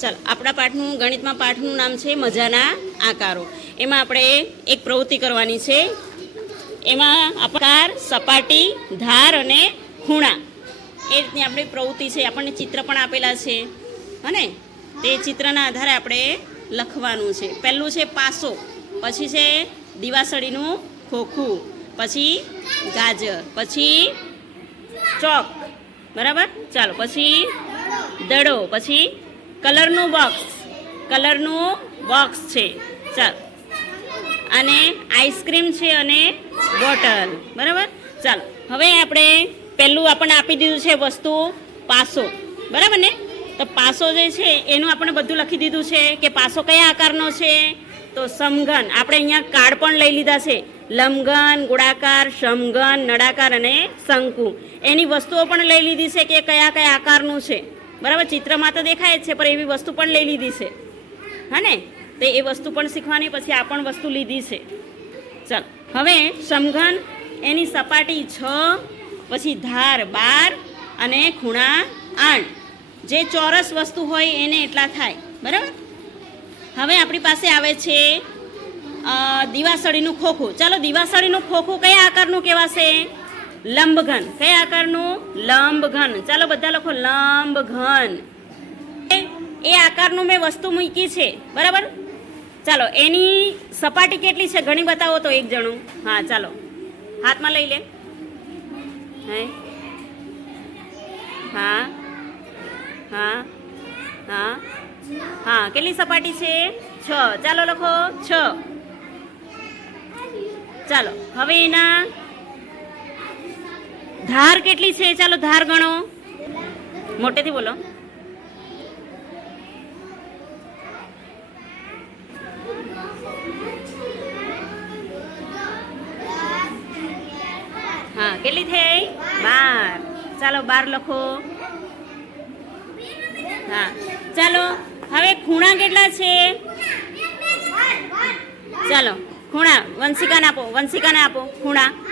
ચાલ, આપણા પાઠનું, ગણિતમાં પાઠનું નામ છે મજાના આકારો. એમાં આપણે એક પ્રવૃત્તિ કરવાની છે. એમાં આકાર સપાટી, ધાર અને ખૂણા. એ રીતની આપણી પ્રવૃત્તિ છે. આપણને ચિત્ર પણ આપેલા છે. હને? તે ચિત્રના આધારે આપણે લખવાનું છે. પહેલું છે પાસો. પછી છે દિવાસળીનું ખોખું. પછી ગાજર. પછી ચોક. બરાબર? ચાલો, પછી દડો. પછી કલરનું બોક્સ કલરનું બોક્સ છે. ચાલ. અને આઈસ્ક્રીમ છે અને બોટલ બરાબર? ચાલો. હવે આપણે પહેલું આપણને આપી દીધું છે વસ્તુ પાસો. બરાબર ને? તો પાસો જે છે, એનું આપણે બધું લખી દીધું છે કે પાસો કયા આકારનો છે? તો સમઘન. આપણે અહીંયા કાર્ડ પણ લઈ લીધા છે. લંબઘન ગોળાકાર સમઘન, નળાકાર અને શંકુ. એની વસ્તુઓ પણ લઈ લીધી છે કે કયા કયા આકારનું છે? બરાબર, ચિત્રમાં તો દેખાય જ છે, પણ એવી વસ્તુ પણ લઈ લીધી છે. હા તો એ વસ્તુ પણ શીખવાની, પછી આ પણ વસ્તુ લીધી છે. ચાલ, હવે સમઘન, એની સપાટી છ, પછી ધાર બાર અને ખૂણા આઠ. જે ચોરસ વસ્તુ હોય એને એટલા થાય, બરાબર? હવે આપણી પાસે આવે છે દિવાસળીનું ખોખું. ચાલો, દિવાસળીનું ખોખું કયા આકારનું કહેવાશે? લંબઘન. કયા આકારનું? લંબઘન. ચાલો બધા લખો લંબઘન. એ- આકારનું મેં વસ્તુ મૂકી છે. બરાબર? ચાલો, એની સપાટી કેટલી છે? ઘણી બતાવો તો એક જણું. હા, ચાલો. હાથમાં લઈ લે. હે? હા. હા. હા. હા, કેટલી સપાટી છે? છ. ચાલો લખો છ. ચાલો, હવે એના ધાર કેટલી છે? ચાલો ધાર ગણો. મોટેથી બોલો. હા, કેટલી થઈ? બાર. ચાલો બાર લખો. હા. ચાલો, હવે ખૂણા કેટલા છે? ચાલો, ખૂણા, વંશિકાને આપો વંશિકાને આપો, ખૂણા.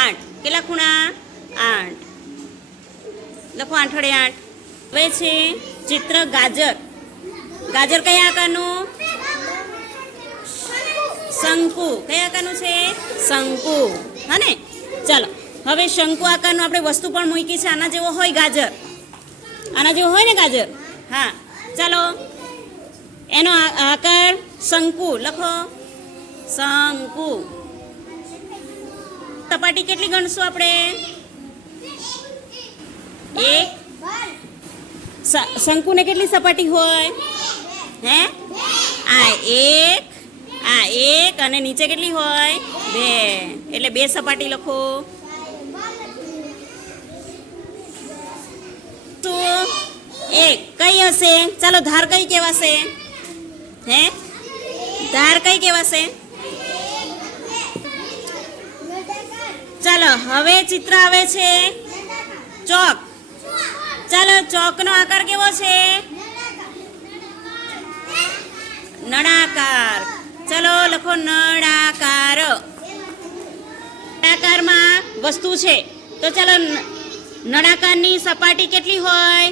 આઠ. કેટલા ખૂણા? આઠ. લખો આઠડે આઠ. હવે છે ચિત્ર ગાજર. ગાજર કયા આકારનું? શંકુ. કયા આકારનું છે? શંકુ. હા ને? ચાલો. હવે શંકુ આકારનું આપણે વસ્તુ પણ મૂકી છે. આના જેવો હોય ગાજર. આના જેવો હોય ને ગાજર? હા. ચાલો. એનો આકાર શંકુ. લખો. શંકુ. સપાટી કેટલી ગણશું આપણે? એક શંકુને કેટલી સપાટી હોય? હે? આ એક આ એક, અને નીચે કેટલી હોય? બે. એટલે બે સપાટી લખો. તો એક કઈ હશે? ચાલો ધાર કઈ કહેવાશે? હે? ધાર કઈ કહેવાશે? ચાલો, હવે ચિત્ર આવે છે ચોક. ચાલો, ચોકનો આકાર કેવો છે? નળાકાર. ચલો, લખો નળાકાર. નળાકારમાં વસ્તુ છે. તો ચાલો નળાકારની સપાટી કેટલી હોય?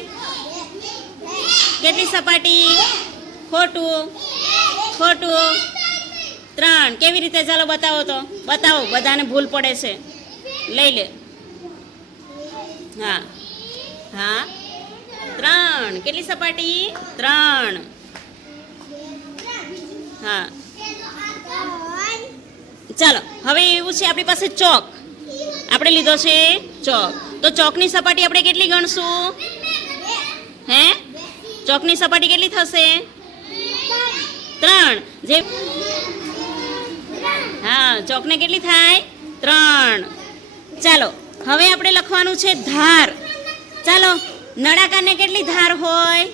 કેટલી સપાટી? ખોટું. ખોટું. ત્રણ. કેવી રીતે? ચાલો બતાવો તો. બતાવો, બધાને ભૂલ પડે છે. લઈ લે. હા. હા. ત્રણ. કેટલી સપાટી? ત્રણ. હા. ચાલો, હવે એવું છે આપણી પાસે ચોક. આપણે લીધો છે ચોક. તો ચોકની સપાટી આપણે કેટલી ગણશું? હે? ચોકની સપાટી કેટલી થશે? ત્રણ. જે હા, ચોકને કેટલી થાય? ત્રણ. ચાલો, હવે આપણે લખવાનું છે ધાર. ચાલો, નળાકારને કેટલી ધાર હોય?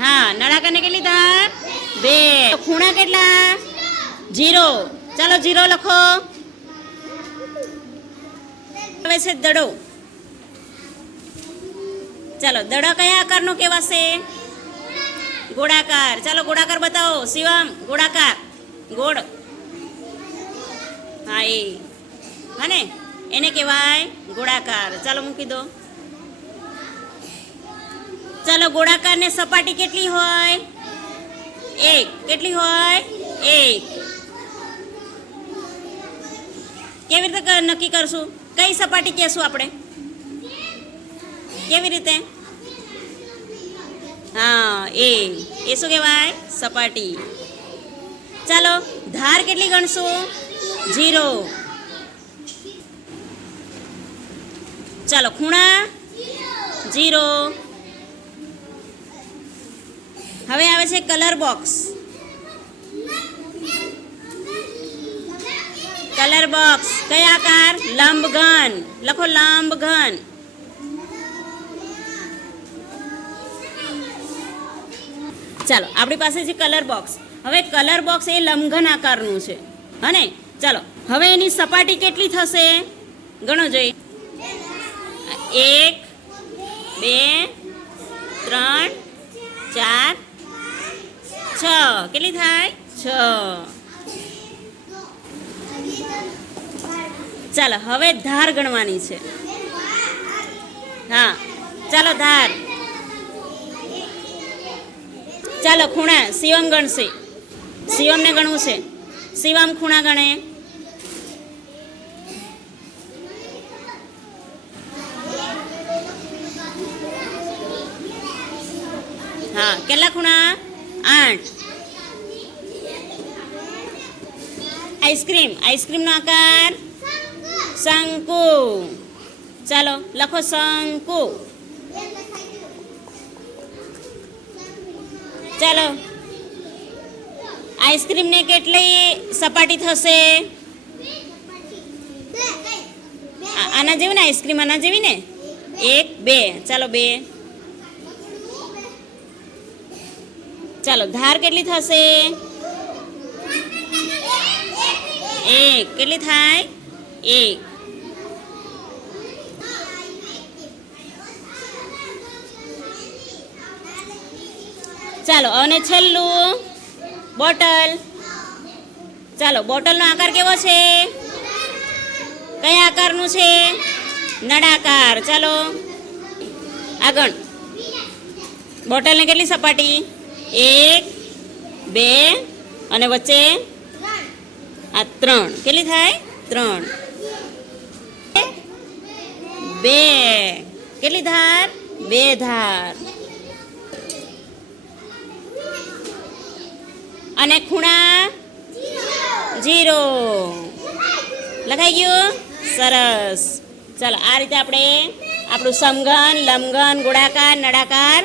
હા, નળાકારને કેટલી ધાર? બે. ખૂણા કેટલા? જીરો ચાલો જીરો લખો. હવે છે દડો. ચાલો, દડો કયા આકારનો કહેવાશે? ગોળાકાર. ચાલો, ગોળાકાર બતાવો. શિવમ, ગોળાકાર. ગોળ. કહેવાય ગોળાકાર. ચાલો મૂકી દો. ચાલો, ગોળાકારને સપાટી કેટલી હોય? એક. કેટલી હોય? એક. કેવી રીતે નક્કી કરશું? કઈ સપાટી કહેશું આપણે? કેવી રીતે? હા, એ. એ શું કહેવાય? સપાટી. ચાલો, ધાર કેટલી ગણશું? જીરો ચાલો, ખૂણા. જીરો. હવે આવે છે કલર બોક્સ. Colour box. કયા આકાર? લંબઘન લખો લંબઘન ચાલો, આપણી પાસે છે કલર બોક્સ. હવે કલર બોક્સ એ લંબઘન આકારનું છે. હને? ચાલો, હવે એની સપાટી કેટલી થશે? ગણો જોઈ એક, બે, ત્રણ, ચાર, છ. કેટલી થાય? છ. ચાલો, હવે ધાર ગણવાની છે. હા, ચાલો, ધાર. ચાલો, ખૂણા, શિવમ ગણશે. શિવમને ગણવું છે. શિવમ ખૂણા ગણે. હા, કેટલા ખૂણા? આઠ. આઈસ્ક્રીમ, આઈસ્ક્રીમનો આકાર? શંકુ. ચાલો, લખો શંકુ. ચાલો. આઈસ્ક્રીમને કેટલી સપાટી થશે? આના જેવી ને, આઈસ્ક્રીમ આના જેવી ને? એક, બે. ચાલો, બે. ચાલો, ધાર કેટલી થશે? એક. કેટલી થાય? એક. ચાલો, અને છેલ્લું, બોટલ. ચાલો, બોટલનો આકાર કેવો છે? કયા આકારનું છે? નળાકાર. ચાલો, આગળ. બોટલને કેટલી સપાટી? એક, બે અને વચ્ચે આ ત્રણ. કેટલી થાય? ત્રણ. બે. કેટલી ધાર? બે ધાર. અને ખૂણા? જીરો લખાઈ ગયું? સરસ. ચાલો, આ રીતે આપણે આપણું સમઘન લંબઘન ગોળાકાર, નળાકાર